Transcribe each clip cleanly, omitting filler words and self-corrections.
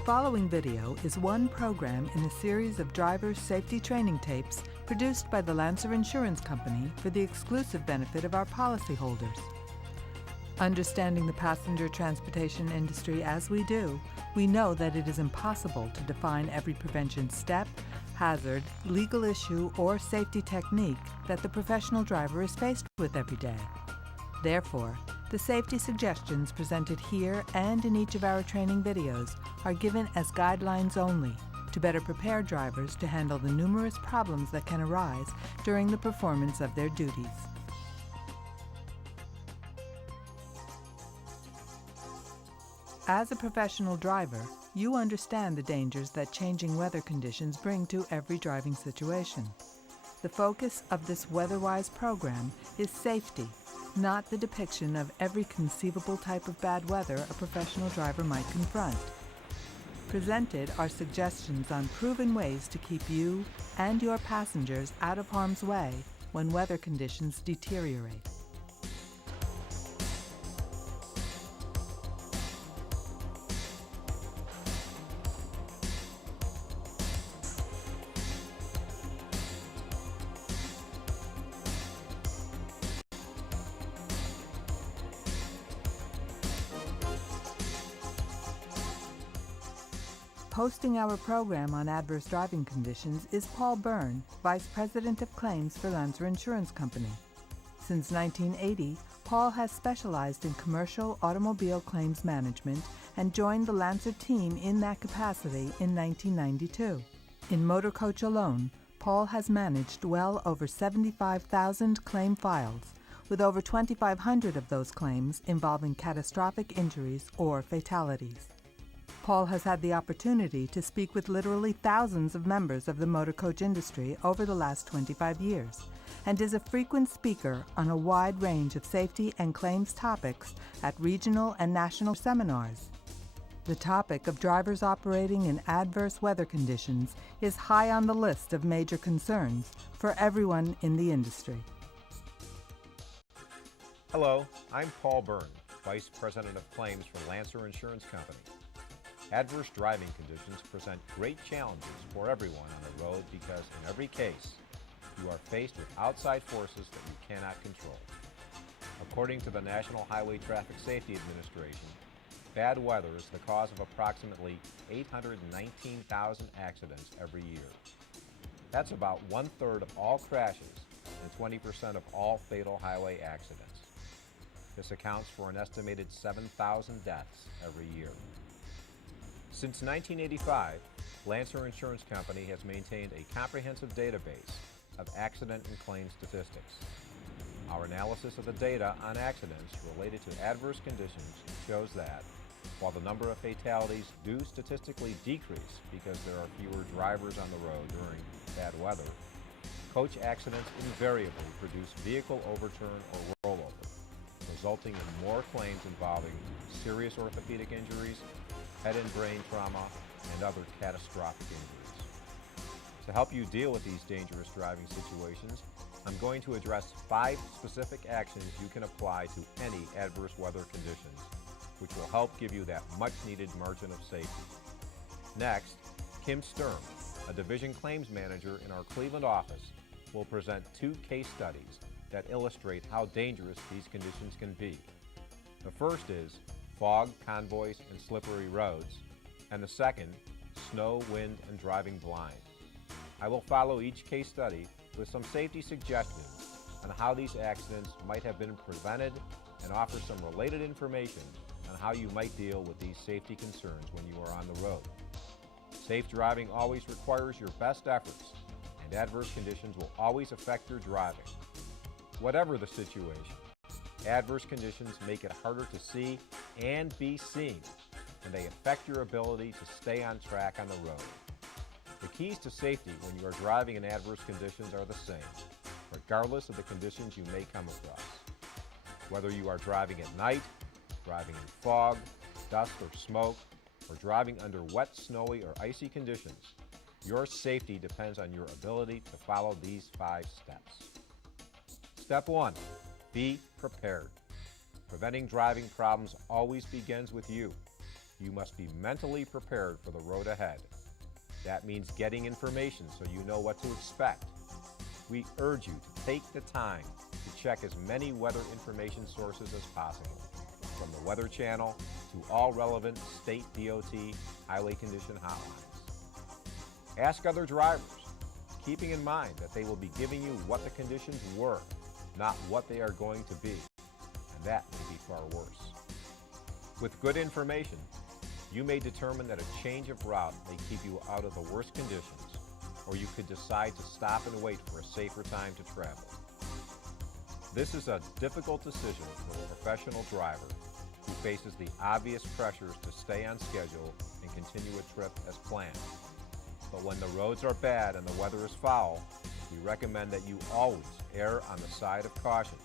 The following video is one program in a series of driver safety training tapes produced by the Lancer Insurance Company for the exclusive benefit of our policyholders. Understanding the passenger transportation industry as we do, we know that it is impossible to define every prevention step, hazard, legal issue, or safety technique that the professional driver is faced with every day. Therefore, the safety suggestions presented here and in each of our training videos are given as guidelines only to better prepare drivers to handle the numerous problems that can arise during the performance of their duties. As a professional driver, you understand the dangers that changing weather conditions bring to every driving situation. The focus of this weather-wise program is safety, not the depiction of every conceivable type of bad weather a professional driver might confront. Presented are suggestions on proven ways to keep you and your passengers out of harm's way when weather conditions deteriorate. Hosting our program on adverse driving conditions is Paul Byrne, Vice President of Claims for Lancer Insurance Company. Since 1980, Paul has specialized in commercial automobile claims management and joined the Lancer team in that capacity in 1992. In motor coach alone, Paul has managed well over 75,000 claim files, with over 2,500 of those claims involving catastrophic injuries or fatalities. Paul has had the opportunity to speak with literally thousands of members of the motor coach industry over the last 25 years, and is a frequent speaker on a wide range of safety and claims topics at regional and national seminars. The topic of drivers operating in adverse weather conditions is high on the list of major concerns for everyone in the industry. Hello, I'm Paul Byrne, Vice President of Claims for Lancer Insurance Company. Adverse driving conditions present great challenges for everyone on the road because in every case, you are faced with outside forces that you cannot control. According to the National Highway Traffic Safety Administration, bad weather is the cause of approximately 819,000 accidents every year. That's about 1/3 of all crashes and 20% of all fatal highway accidents. This accounts for an estimated 7,000 deaths every year. Since 1985, Lancer Insurance Company has maintained a comprehensive database of accident and claim statistics. Our analysis of the data on accidents related to adverse conditions shows that, while the number of fatalities do statistically decrease because there are fewer drivers on the road during bad weather, coach accidents invariably produce vehicle overturn or rollover, resulting in more claims involving serious orthopedic injuries, head and brain trauma, and other catastrophic injuries. To help you deal with these dangerous driving situations, I'm going to address 5 specific actions you can apply to any adverse weather conditions, which will help give you that much-needed margin of safety. Next, Kim Sturm, a division claims manager in our Cleveland office, will present 2 case studies that illustrate how dangerous these conditions can be. The first is fog, convoys, and slippery roads, and the second, snow, wind, and driving blind. I will follow each case study with some safety suggestions on how these accidents might have been prevented and offer some related information on how you might deal with these safety concerns when you are on the road. Safe driving always requires your best efforts, and adverse conditions will always affect your driving. Whatever the situation, adverse conditions make it harder to see and be seen, and they affect your ability to stay on track on the road. The keys to safety when you are driving in adverse conditions are the same, regardless of the conditions you may come across. Whether you are driving at night, driving in fog, dust or smoke, or driving under wet, snowy, or icy conditions, your safety depends on your ability to follow these 5 steps. Step 1. Be prepared. Preventing driving problems always begins with you. you must be mentally prepared for the road ahead. That means getting information so you know what to expect. We urge you to take the time to check as many weather information sources as possible, from the Weather Channel to all relevant state DOT highway condition hotlines. Ask other drivers, keeping in mind that they will be giving you what the conditions were, not what they are going to be, and that may be far worse. With good information, you may determine that a change of route may keep you out of the worst conditions, or you could decide to stop and wait for a safer time to travel. This is a difficult decision for a professional driver who faces the obvious pressures to stay on schedule and continue a trip as planned. But when the roads are bad and the weather is foul, we recommend that you always err on the side of caution.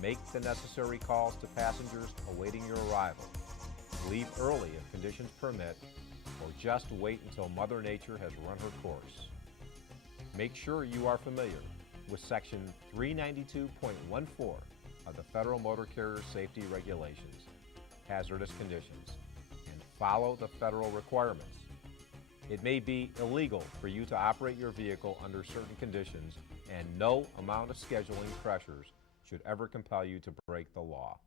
Make the necessary calls to passengers awaiting your arrival. Leave early if conditions permit, or just wait until Mother Nature has run her course. Make sure you are familiar with Section 392.14 of the Federal Motor Carrier Safety Regulations, hazardous conditions, and follow the federal requirements. It may be illegal for you to operate your vehicle under certain conditions, and no amount of scheduling pressures should ever compel you to break the law.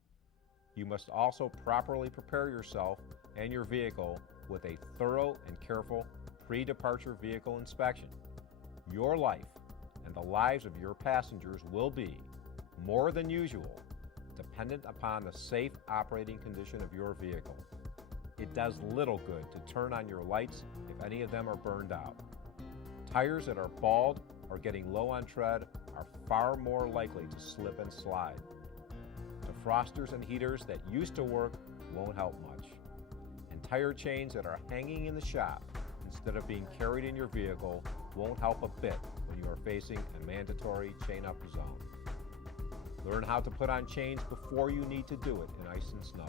You must also properly prepare yourself and your vehicle with a thorough and careful pre-departure vehicle inspection. Your life and the lives of your passengers will be, more than usual, dependent upon the safe operating condition of your vehicle. It does little good to turn on your lights if any of them are burned out. Tires that are bald or getting low on tread are far more likely to slip and slide. Defrosters and heaters that used to work won't help much. And tire chains that are hanging in the shop instead of being carried in your vehicle won't help a bit when you are facing a mandatory chain-up zone. Learn how to put on chains before you need to do it in ice and snow.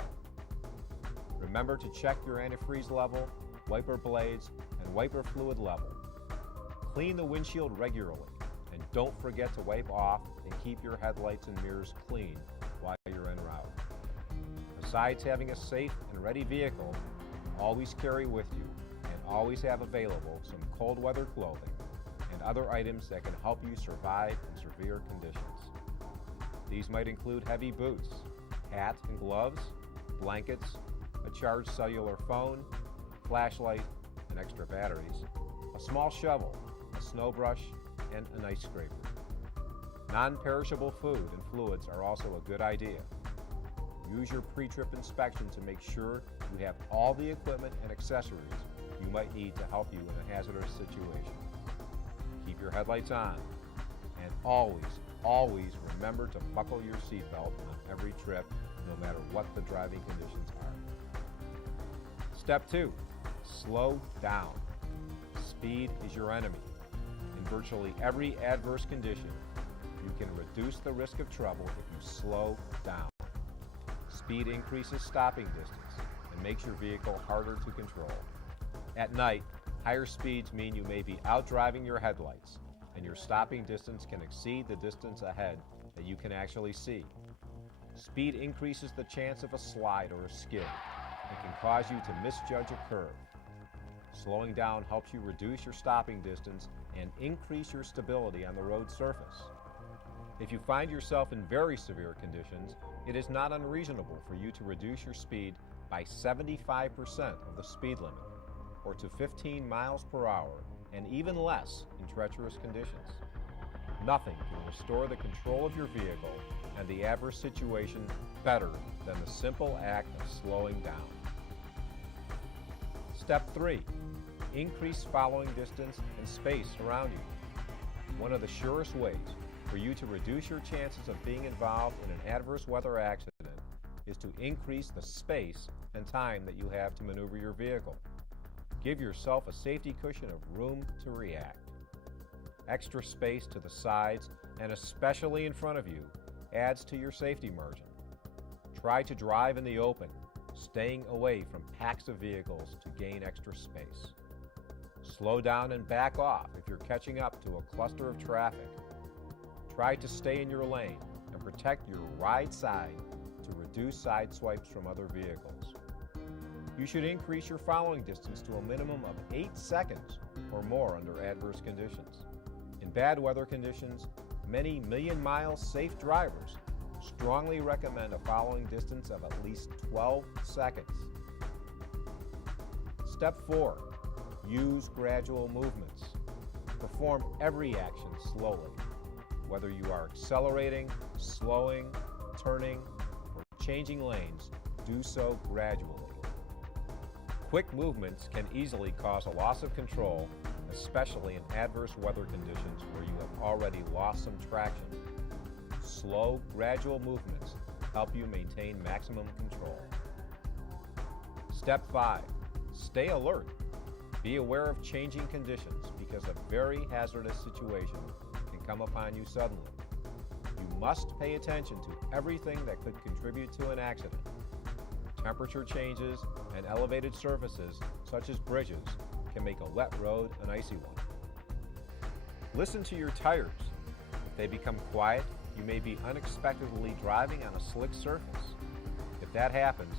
Remember to check your antifreeze level, wiper blades, and wiper fluid level. Clean the windshield regularly, and don't forget to wipe off and keep your headlights and mirrors clean while you're en route. Besides having a safe and ready vehicle, always carry with you and always have available some cold weather clothing and other items that can help you survive in severe conditions. These might include heavy boots, hat and gloves, blankets, a charged cellular phone, flashlight and extra batteries, a small shovel, a snow brush, and an ice scraper. Non-perishable food and fluids are also a good idea. Use your pre-trip inspection to make sure you have all the equipment and accessories you might need to help you in a hazardous situation. Keep your headlights on, and always remember to buckle your seatbelt on every trip, no matter what the driving conditions are. Step 2, slow down. Speed is your enemy. In virtually every adverse condition, you can reduce the risk of trouble if you slow down. Speed increases stopping distance and makes your vehicle harder to control. At night, higher speeds mean you may be outdriving your headlights, and your stopping distance can exceed the distance ahead that you can actually see. Speed increases the chance of a slide or a skid and can cause you to misjudge a curve. Slowing down helps you reduce your stopping distance and increase your stability on the road surface. If you find yourself in very severe conditions, it is not unreasonable for you to reduce your speed by 75% of the speed limit, or to 15 miles per hour, and even less in treacherous conditions. Nothing can restore the control of your vehicle and the adverse situation better than the simple act of slowing down. Step 3, increase following distance and space around you. One of the surest ways for you to reduce your chances of being involved in an adverse weather accident is to increase the space and time that you have to maneuver your vehicle. Give yourself a safety cushion of room to react. Extra space to the sides and especially in front of you adds to your safety margin. Try to drive in the open, staying away from packs of vehicles to gain extra space. Slow down and back off if you're catching up to a cluster of traffic. Try to stay in your lane and protect your right side to reduce side swipes from other vehicles. You should increase your following distance to a minimum of 8 seconds or more under adverse conditions. In bad weather conditions, many million-mile safe drivers strongly recommend a following distance of at least 12 seconds. Step 4. Use gradual movements. Perform every action slowly. Whether you are accelerating, slowing, turning, or changing lanes, do so gradually. Quick movements can easily cause a loss of control, especially in adverse weather conditions where you have already lost some traction. Slow, gradual movements help you maintain maximum control. Step 5. Stay alert. Be aware of changing conditions because a very hazardous situation can come upon you suddenly. You must pay attention to everything that could contribute to an accident. Temperature changes and elevated surfaces, such as bridges, can make a wet road an icy one. Listen to your tires. If they become quiet, you may be unexpectedly driving on a slick surface. If that happens,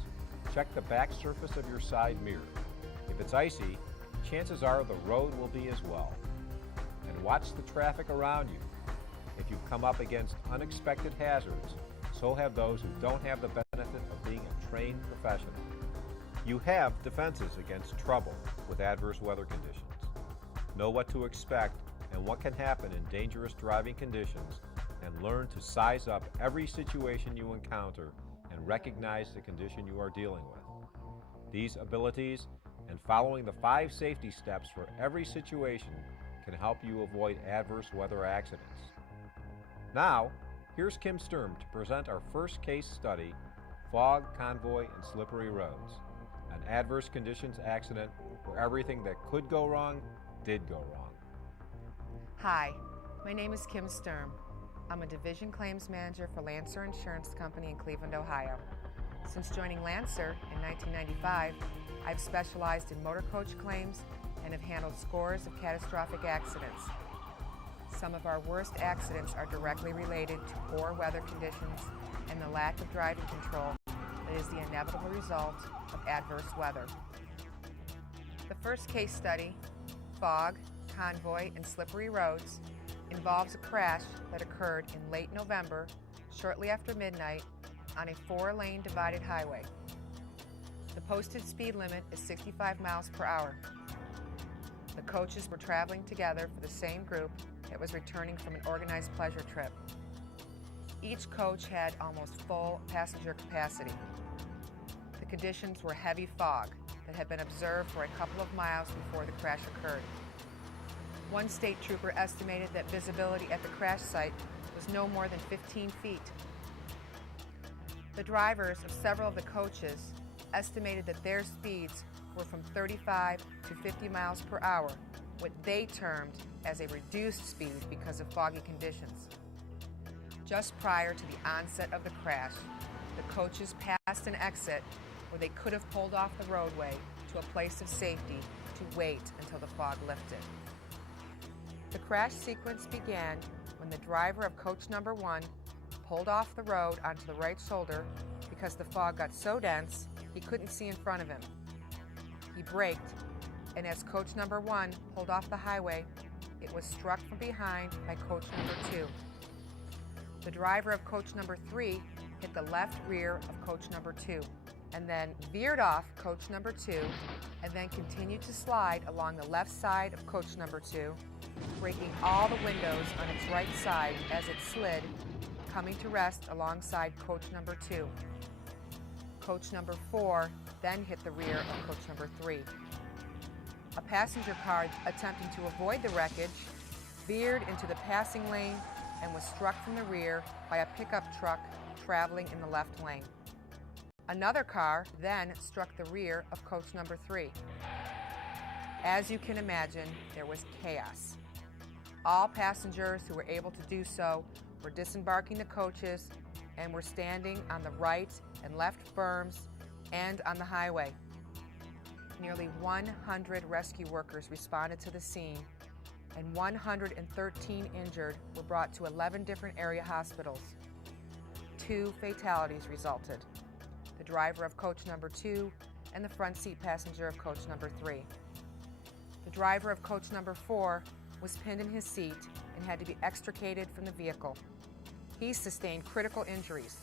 check the back surface of your side mirror. If it's icy, chances are the road will be as well. And watch the traffic around you. If you come up against unexpected hazards, so have those who don't have the benefit of being a trained professional. You have defenses against trouble with adverse weather conditions. Know what to expect and what can happen in dangerous driving conditions, and learn to size up every situation you encounter and recognize the condition you are dealing with. These abilities and following the 5 safety steps for every situation can help you avoid adverse weather accidents. Now, here's Kim Sturm to present our first case study, Fog, Convoy, and Slippery Roads, an adverse conditions accident where everything that could go wrong did go wrong. Hi, my name is Kim Sturm. I'm a Division Claims Manager for Lancer Insurance Company in Cleveland, Ohio. Since joining Lancer in 1995, I've specialized in motor coach claims and have handled scores of catastrophic accidents. Some of our worst accidents are directly related to poor weather conditions and the lack of driving control that is the inevitable result of adverse weather. The first case study, Fog, Convoy, and Slippery Roads, involves a crash that occurred in late November, shortly after midnight, on a 4-lane divided highway. The posted speed limit is 65 miles per hour. The coaches were traveling together for the same group that was returning from an organized pleasure trip. Each coach had almost full passenger capacity. The conditions were heavy fog that had been observed for a couple of miles before the crash occurred. One state trooper estimated that visibility at the crash site was no more than 15 feet. The drivers of several of the coaches estimated that their speeds were from 35 to 50 miles per hour, what they termed as a reduced speed because of foggy conditions. Just prior to the onset of the crash, the coaches passed an exit where they could have pulled off the roadway to a place of safety to wait until the fog lifted. The crash sequence began when the driver of coach number 1 pulled off the road onto the right shoulder because the fog got so dense he couldn't see in front of him. He braked, and as coach number 1 pulled off the highway, it was struck from behind by coach number 2. The driver of coach number 3 hit the left rear of coach number 2, and then veered off coach number 2, and then continued to slide along the left side of coach number 2, breaking all the windows on its right side as it slid, coming to rest alongside coach number 2. Coach number 4 then hit the rear of coach number 3. A passenger car attempting to avoid the wreckage veered into the passing lane and was struck from the rear by a pickup truck traveling in the left lane. Another car then struck the rear of coach number 3. As you can imagine, there was chaos. All passengers who were able to do so were disembarking the coaches and were standing on the right and left berms and on the highway. Nearly 100 rescue workers responded to the scene, and 113 injured were brought to 11 different area hospitals. 2 fatalities resulted. The driver of coach number 2 and the front seat passenger of coach number 3. The driver of coach number 4 was pinned in his seat and had to be extricated from the vehicle. He sustained critical injuries.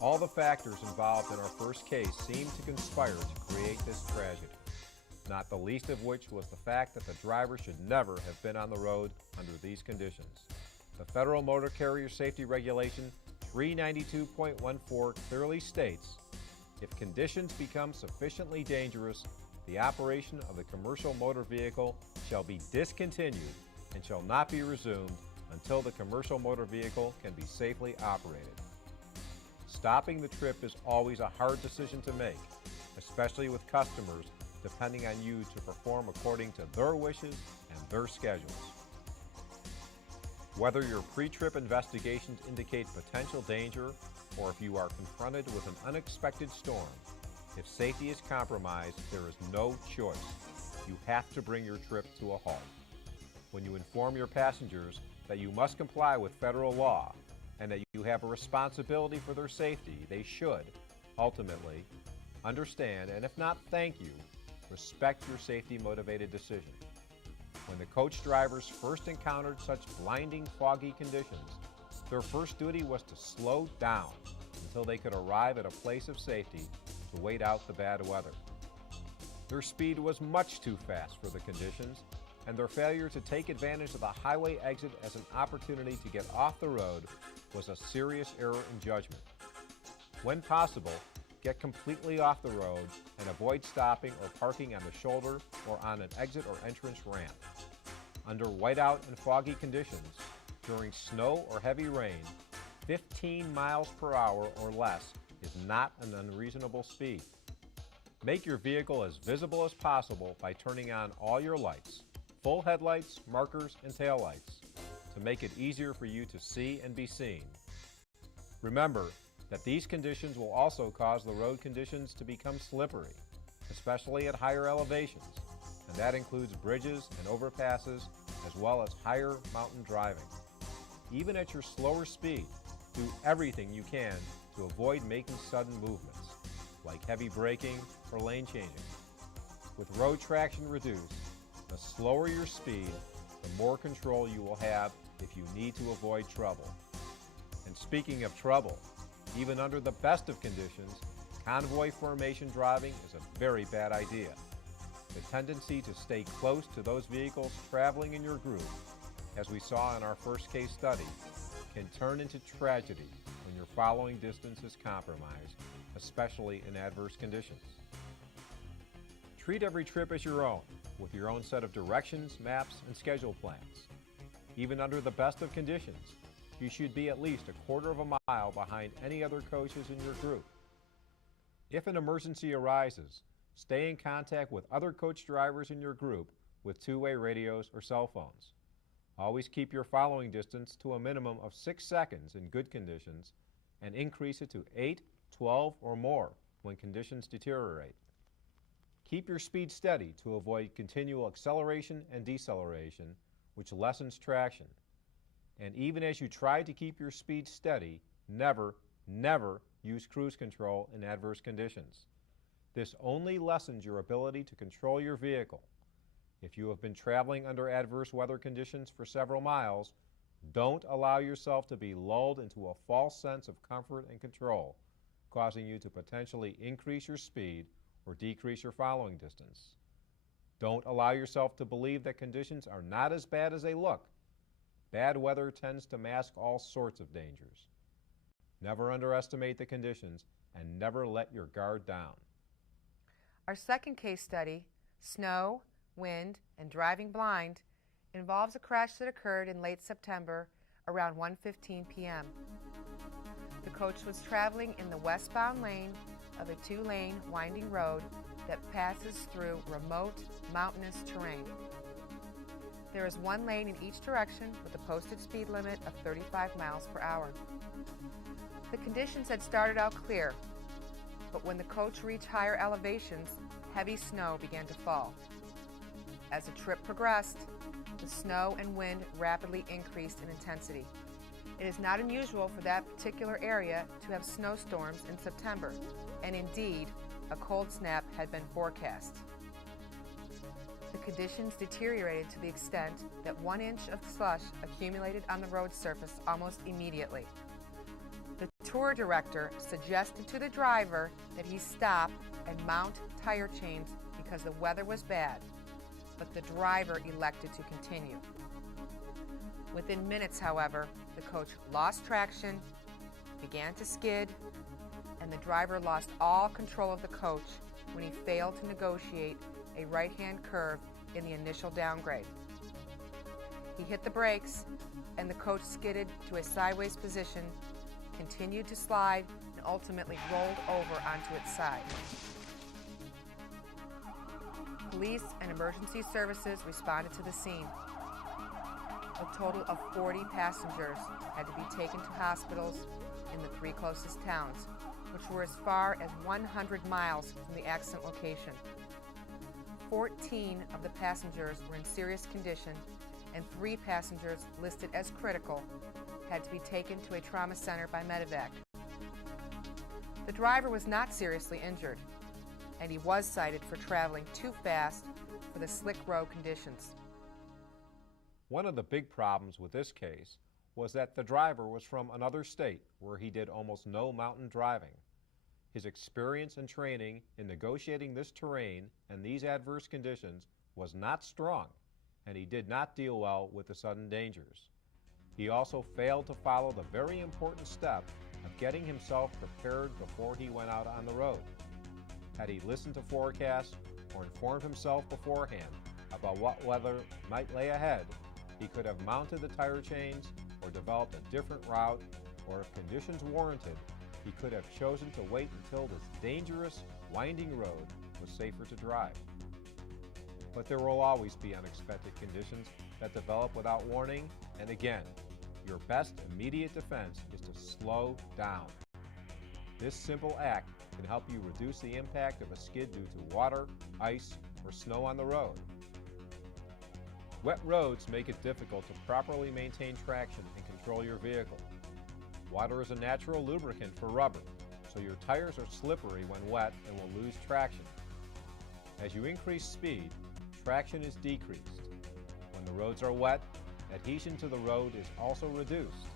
All the factors involved in our first case seemed to conspire to create this tragedy, not the least of which was the fact that the driver should never have been on the road under these conditions. The Federal Motor Carrier Safety Regulation 392.14 clearly states, if conditions become sufficiently dangerous, the operation of the commercial motor vehicle shall be discontinued and shall not be resumed until the commercial motor vehicle can be safely operated. Stopping the trip is always a hard decision to make, especially with customers depending on you to perform according to their wishes and their schedules. Whether your pre-trip investigations indicate potential danger or if you are confronted with an unexpected storm, if safety is compromised, there is no choice. You have to bring your trip to a halt. When you inform your passengers that you must comply with federal law and that you have a responsibility for their safety, they should, ultimately, understand, and if not thank you, respect your safety-motivated decision. When the coach drivers first encountered such blinding foggy conditions, their first duty was to slow down until they could arrive at a place of safety to wait out the bad weather. Their speed was much too fast for the conditions, and their failure to take advantage of the highway exit as an opportunity to get off the road was a serious error in judgment. When possible, get completely off the road and avoid stopping or parking on the shoulder or on an exit or entrance ramp. Under whiteout and foggy conditions, during snow or heavy rain, 15 miles per hour or less is not an unreasonable speed. Make your vehicle as visible as possible by turning on all your lights, full headlights, markers, and taillights, to make it easier for you to see and be seen. Remember that these conditions will also cause the road conditions to become slippery, especially at higher elevations, and that includes bridges and overpasses as well as higher mountain driving. Even at your slower speed, do everything you can to avoid making sudden movements, like heavy braking or lane changing. With road traction reduced, the slower your speed, the more control you will have if you need to avoid trouble. And speaking of trouble, even under the best of conditions, convoy formation driving is a very bad idea. The tendency to stay close to those vehicles traveling in your group, as we saw in our first case study, can turn into tragedy when your following distance is compromised, especially in adverse conditions. Treat every trip as your own, with your own set of directions, maps, and schedule plans. Even under the best of conditions, you should be at least a quarter of a mile behind any other coaches in your group. If an emergency arises, stay in contact with other coach drivers in your group with two-way radios or cell phones. Always keep your following distance to a minimum of 6 seconds in good conditions and increase it to 8, 12, or more when conditions deteriorate. Keep your speed steady to avoid continual acceleration and deceleration, which lessens traction. And even as you try to keep your speed steady, never use cruise control in adverse conditions. This only lessens your ability to control your vehicle. If you have been traveling under adverse weather conditions for several miles, don't allow yourself to be lulled into a false sense of comfort and control, causing you to potentially increase your speed or decrease your following distance. Don't allow yourself to believe that conditions are not as bad as they look. Bad weather tends to mask all sorts of dangers. Never underestimate the conditions and never let your guard down. Our second case study, Snow, Wind, and Driving Blind, involves a crash that occurred in late September around 1:15 p.m. The coach was traveling in the westbound lane of a 2-lane winding road that passes through remote mountainous terrain. There is one lane in each direction with a posted speed limit of 35 miles per hour. The conditions had started out clear, but when the coach reached higher elevations, heavy snow began to fall. As the trip progressed, the snow and wind rapidly increased in intensity. It is not unusual for that particular area to have snowstorms in September, and indeed, a cold snap had been forecast. The conditions deteriorated to the extent that 1 inch of slush accumulated on the road surface almost immediately. The tour director suggested to the driver that he stop and mount tire chains because the weather was bad, but the driver elected to continue. Within minutes, however, the coach lost traction, began to skid, and the driver lost all control of the coach when he failed to negotiate a right-hand curve in the initial downgrade. He hit the brakes, and the coach skidded to a sideways position, continued to slide, and ultimately rolled over onto its side. Police and emergency services responded to the scene. A total of 40 passengers had to be taken to hospitals in the 3 closest towns, which were as far as 100 miles from the accident location. 14 of the passengers were in serious condition, and 3 passengers listed as critical had to be taken to a trauma center by medevac. The driver was not seriously injured, and he was cited for traveling too fast for the slick road conditions. One of the big problems with this case was that the driver was from another state where he did almost no mountain driving. His experience and training in negotiating this terrain and these adverse conditions was not strong, and he did not deal well with the sudden dangers. He also failed to follow the very important step of getting himself prepared before he went out on the road. Had he listened to forecasts or informed himself beforehand about what weather might lay ahead, he could have mounted the tire chains or developed a different route, or if conditions warranted, he could have chosen to wait until this dangerous, winding road was safer to drive. But there will always be unexpected conditions that develop without warning, and again, your best immediate defense is to slow down. This simple act can help you reduce the impact of a skid due to water, ice, or snow on the road. Wet roads make it difficult to properly maintain traction and control your vehicle. Water is a natural lubricant for rubber, so your tires are slippery when wet and will lose traction. As you increase speed, traction is decreased. When the roads are wet, adhesion to the road is also reduced.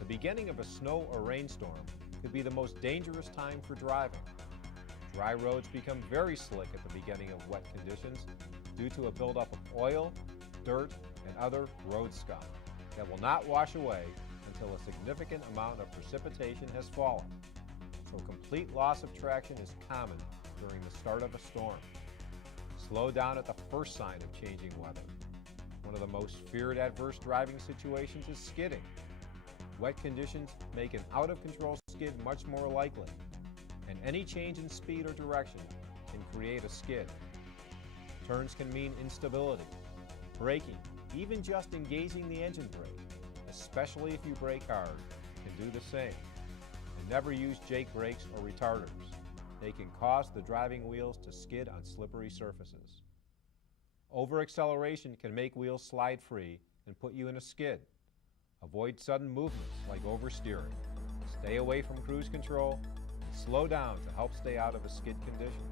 The beginning of a snow or rainstorm could be the most dangerous time for driving. Dry roads become very slick at the beginning of wet conditions due to a buildup of oil, dirt, and other road scum that will not wash away until a significant amount of precipitation has fallen. So complete loss of traction is common during the start of a storm. Slow down at the first sign of changing weather. One of the most feared adverse driving situations is skidding. Wet conditions make an out-of-control skid much more likely, and any change in speed or direction can create a skid. Turns can mean instability. Braking, even just engaging the engine brake, especially if you brake hard, can do the same. And never use jake brakes or retarders. They can cause the driving wheels to skid on slippery surfaces. Over-acceleration can make wheels slide free and put you in a skid. Avoid sudden movements like oversteering. Stay away from cruise control and slow down to help stay out of a skid condition.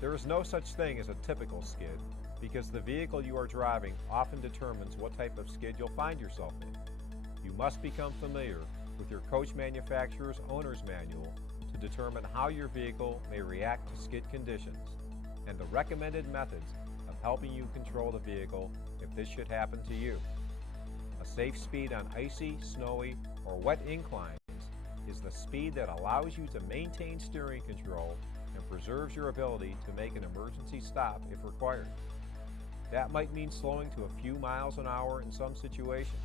There is no such thing as a typical skid because the vehicle you are driving often determines what type of skid you'll find yourself in. You must become familiar with your coach manufacturer's owner's manual to determine how your vehicle may react to skid conditions and the recommended methods of helping you control the vehicle if this should happen to you. A safe speed on icy, snowy, or wet inclines is the speed that allows you to maintain steering control and preserves your ability to make an emergency stop if required. That might mean slowing to a few miles an hour in some situations.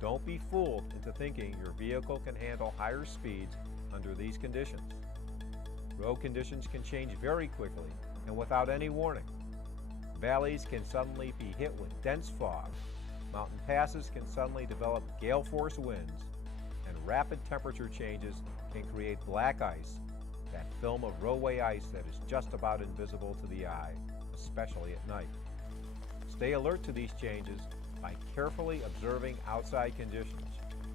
Don't be fooled into thinking your vehicle can handle higher speeds under these conditions. Road conditions can change very quickly and without any warning. Valleys can suddenly be hit with dense fog. Mountain passes can suddenly develop gale force winds, and rapid temperature changes can create black ice, that film of roadway ice that is just about invisible to the eye, especially at night. Stay alert to these changes by carefully observing outside conditions,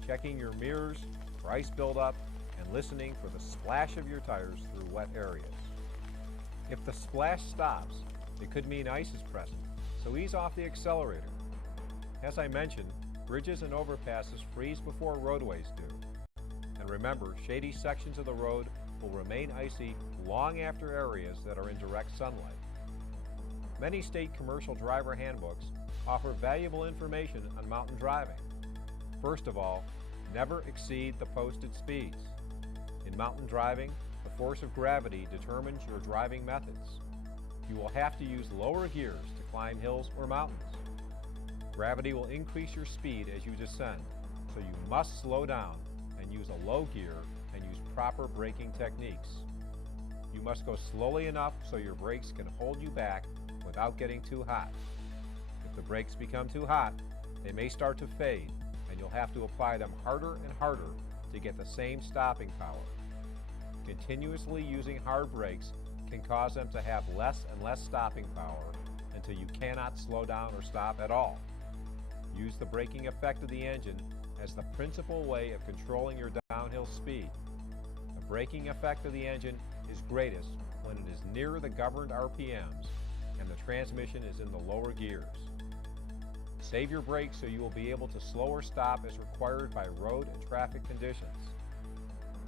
checking your mirrors for ice buildup, and listening for the splash of your tires through wet areas. If the splash stops, it could mean ice is present, so ease off the accelerator. As I mentioned, bridges and overpasses freeze before roadways do. And remember, shady sections of the road will remain icy long after areas that are in direct sunlight. Many state commercial driver handbooks offer valuable information on mountain driving. First of all, never exceed the posted speeds. In mountain driving, the force of gravity determines your driving methods. You will have to use lower gears to climb hills or mountains. Gravity will increase your speed as you descend, so you must slow down and use a low gear and use proper braking techniques. You must go slowly enough so your brakes can hold you back without getting too hot. If the brakes become too hot, they may start to fade, and you'll have to apply them harder and harder to get the same stopping power. Continuously using hard brakes can cause them to have less and less stopping power until you cannot slow down or stop at all. Use the braking effect of the engine as the principal way of controlling your downhill speed. The braking effect of the engine is greatest when it is near the governed RPMs and the transmission is in the lower gears. Save your brakes so you will be able to slow or stop as required by road and traffic conditions.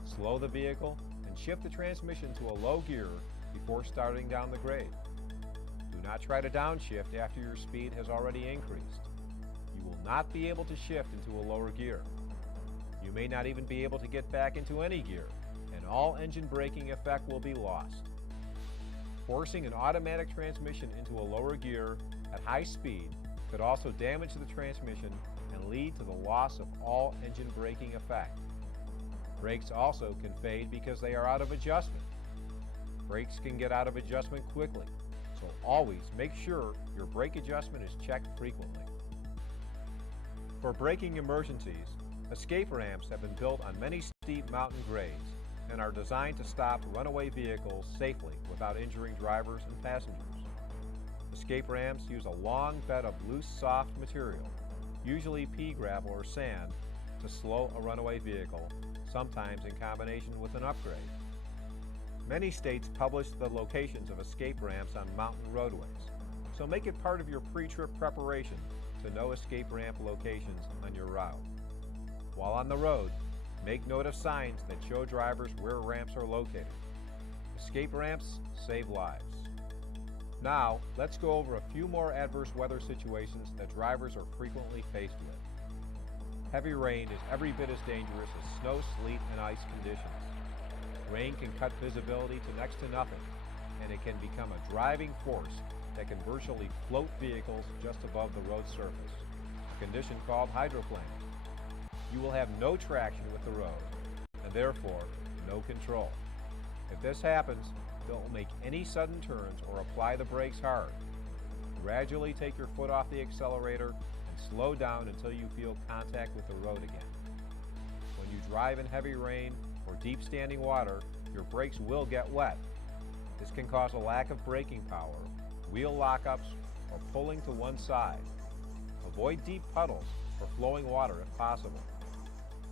Slow the vehicle and shift the transmission to a low gear before starting down the grade. Do not try to downshift after your speed has already increased. You will not be able to shift into a lower gear. You may not even be able to get back into any gear, and all engine braking effect will be lost. Forcing an automatic transmission into a lower gear at high speed could also damage the transmission and lead to the loss of all engine braking effect. Brakes also can fade because they are out of adjustment. Brakes can get out of adjustment quickly, so always make sure your brake adjustment is checked frequently. For braking emergencies, escape ramps have been built on many steep mountain grades and are designed to stop runaway vehicles safely without injuring drivers and passengers. Escape ramps use a long bed of loose, soft material, usually pea gravel or sand, to slow a runaway vehicle, sometimes in combination with an upgrade. Many states publish the locations of escape ramps on mountain roadways, so make it part of your pre-trip preparation to know escape ramp locations on your route. While on the road, make note of signs that show drivers where ramps are located. Escape ramps save lives. Now, let's go over a few more adverse weather situations that drivers are frequently faced with. Heavy rain is every bit as dangerous as snow, sleet, and ice conditions. Rain can cut visibility to next to nothing, and it can become a driving force that can virtually float vehicles just above the road surface, a condition called hydroplaning. You will have no traction with the road, and therefore no control. If this happens, don't make any sudden turns or apply the brakes hard. Gradually take your foot off the accelerator and slow down until you feel contact with the road again. When you drive in heavy rain or deep standing water, your brakes will get wet. This can cause a lack of braking power, wheel lockups, or pulling to one side. Avoid deep puddles or flowing water if possible.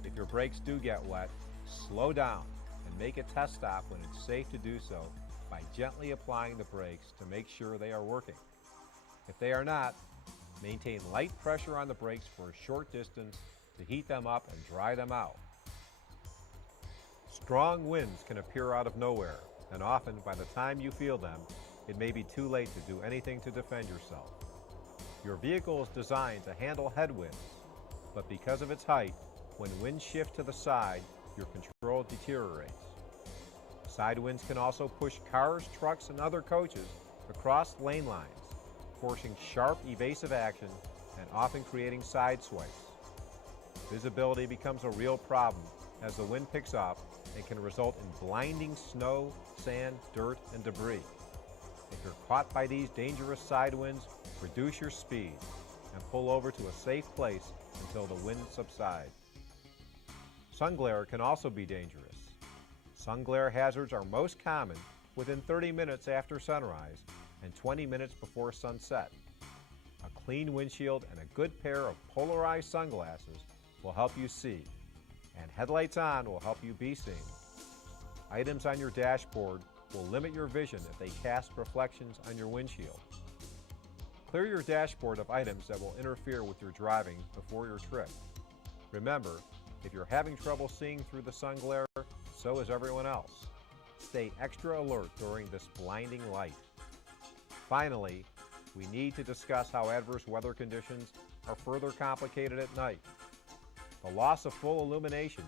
If your brakes do get wet, slow down and make a test stop when it's safe to do so by gently applying the brakes to make sure they are working. If they are not, maintain light pressure on the brakes for a short distance to heat them up and dry them out. Strong winds can appear out of nowhere, and often by the time you feel them, it may be too late to do anything to defend yourself. Your vehicle is designed to handle headwinds, but because of its height, when winds shift to the side, your control deteriorates. Side winds can also push cars, trucks, and other coaches across lane lines, forcing sharp, evasive action and often creating side swipes. Visibility becomes a real problem as the wind picks up and can result in blinding snow, sand, dirt, and debris. If you're caught by these dangerous side winds, reduce your speed and pull over to a safe place until the wind subsides. Sun glare can also be dangerous. Sun glare hazards are most common within 30 minutes after sunrise and 20 minutes before sunset. A clean windshield and a good pair of polarized sunglasses will help you see, and headlights on will help you be seen. Items on your dashboard will limit your vision if they cast reflections on your windshield. Clear your dashboard of items that will interfere with your driving before your trip. Remember, if you're having trouble seeing through the sun glare, so is everyone else. Stay extra alert during this blinding light. Finally, we need to discuss how adverse weather conditions are further complicated at night. The loss of full illumination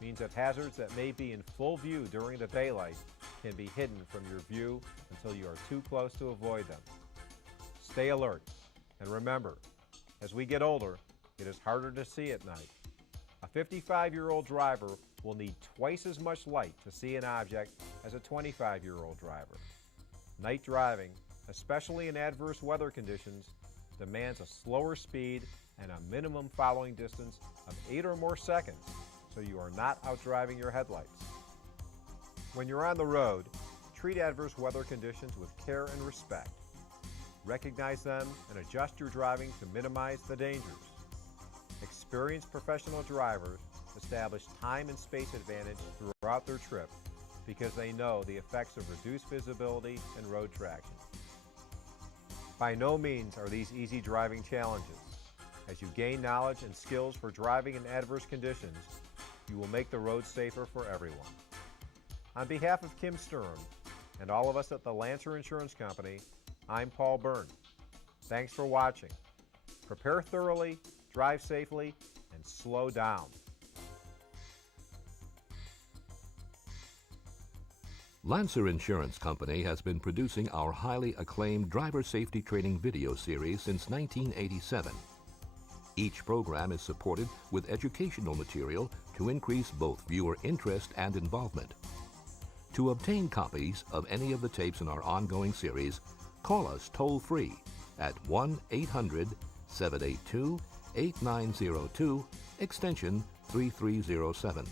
means that hazards that may be in full view during the daylight can be hidden from your view until you are too close to avoid them. Stay alert, and remember, as we get older, it is harder to see at night. A 55-year-old driver will need twice as much light to see an object as a 25-year-old driver. Night driving, especially in adverse weather conditions, demands a slower speed and a minimum following distance of 8 or more seconds, so you are not outdriving your headlights. When you're on the road, treat adverse weather conditions with care and respect. Recognize them and adjust your driving to minimize the dangers. Experienced professional drivers establish time and space advantage throughout their trip because they know the effects of reduced visibility and road traction. By no means are these easy driving challenges. As you gain knowledge and skills for driving in adverse conditions, you will make the road safer for everyone. On behalf of Kim Sturm and all of us at the Lancer Insurance Company, I'm Paul Byrne. Thanks for watching. Prepare thoroughly, drive safely, and slow down. Lancer Insurance Company has been producing our highly acclaimed driver safety training video series since 1987. Each program is supported with educational material to increase both viewer interest and involvement. To obtain copies of any of the tapes in our ongoing series, call us toll-free at 1-800-782-8902, extension 3307.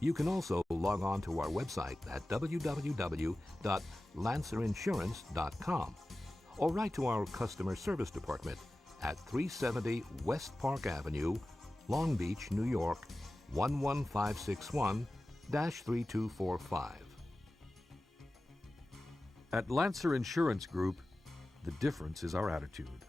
You can also log on to our website at www.lancerinsurance.com or write to our customer service department at 370 West Park Avenue, Long Beach, New York, 11561-3245. At Lancer Insurance Group, the difference is our attitude.